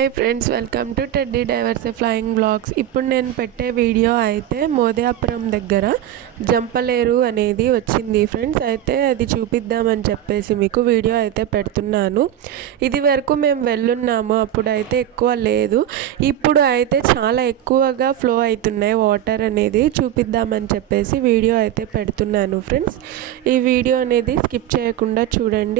Hi friends, welcome to Teddy Diversifying Blogs. ఇప్పుడు నేను పెట్టే వీడియో అయితే మోదయాపురం దగ్గర జంపలేరు అనేది వచ్చింది ఫ్రెండ్స్. అయితే అది చూపిద్దామని చెప్పేసి మీకు వీడియో అయితే పెడుతున్నాను. ఇది వరకు మేము వెళ్ళున్నాము, అప్పుడైతే ఎక్కువ లేదు, ఇప్పుడు అయితే చాలా ఎక్కువగా ఫ్లో అవుతున్నాయి వాటర్ అనేది. చూపిద్దామని చెప్పేసి వీడియో అయితే పెడుతున్నాను ఫ్రెండ్స్. ఈ వీడియో అనేది స్కిప్ చేయకుండా చూడండి.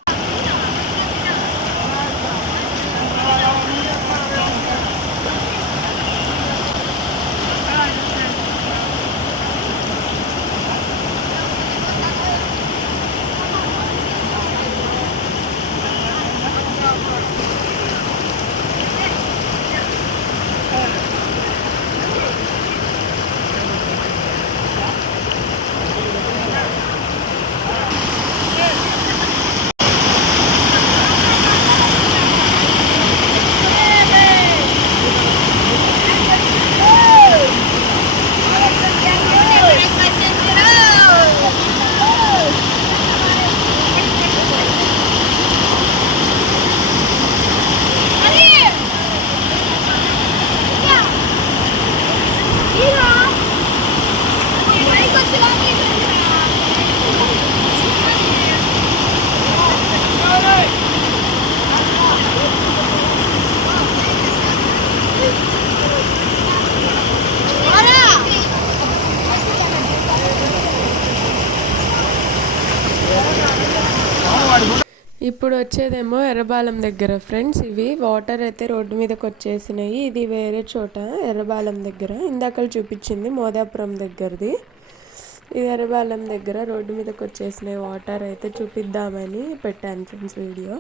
ఇప్పుడు వచ్చేదేమో ఎర్రబాలెం దగ్గర ఫ్రెండ్స్. ఇవి వాటర్ అయితే రోడ్డు మీదకి వచ్చేసినాయి. ఇది వేరే చోట ఎర్రబాలెం దగ్గర, ఇందాక చూపించింది మోదాపురం దగ్గరది. ఇది ఎర్రబాలెం దగ్గర రోడ్డు మీదకి వచ్చేసినాయి వాటర్. అయితే చూపిద్దామని పెట్టాను ఫ్రెండ్స్ వీడియో.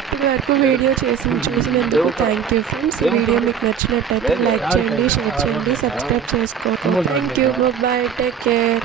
ఇప్పటి వరకు వీడియో చూసినందుకు థ్యాంక్ యూ ఫ్రెండ్స్. ఈ వీడియో మీకు నచ్చినట్టయితే లైక్ చేయండి, షేర్ చేయండి, సబ్స్క్రైబ్ చేసుకోండి. Thank you, bye, take care.